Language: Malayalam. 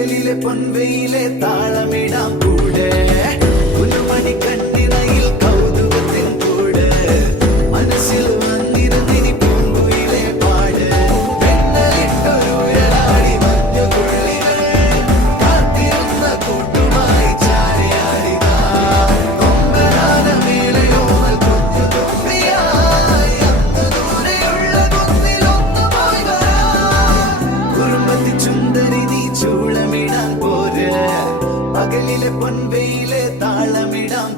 പകലിലെ പൊൻവെയിലെ താളമിടാം കൂടെ ഒരു മണി കണ്ണിണയിൽ കൗതുകത്തിൻ കൂടെ മനസ്സിൽ വന്നിരുന്നിനി പൂങ്കുയിലെ പാട് പെണ്ണലിട്ടൊരു ഉയരാടി മഞ്ഞുതുള്ളികൾ കാത്തിരുന്ന കൂട്ടുമായി ചാരിയാടിതാ കൊമ്പനാന മേലയോമൽ കുഞ്ഞു തുമ്പിയായി അന്ന് ദൂരെയുള്ള കുന്നിലൊന്നുമായി വരാം കുറുമ്പത്തി ചുന്ദരി നീ ചൂളമിടാൻ പോരെ പകലിലെ പൊൻവെയിലെ താളമിടാം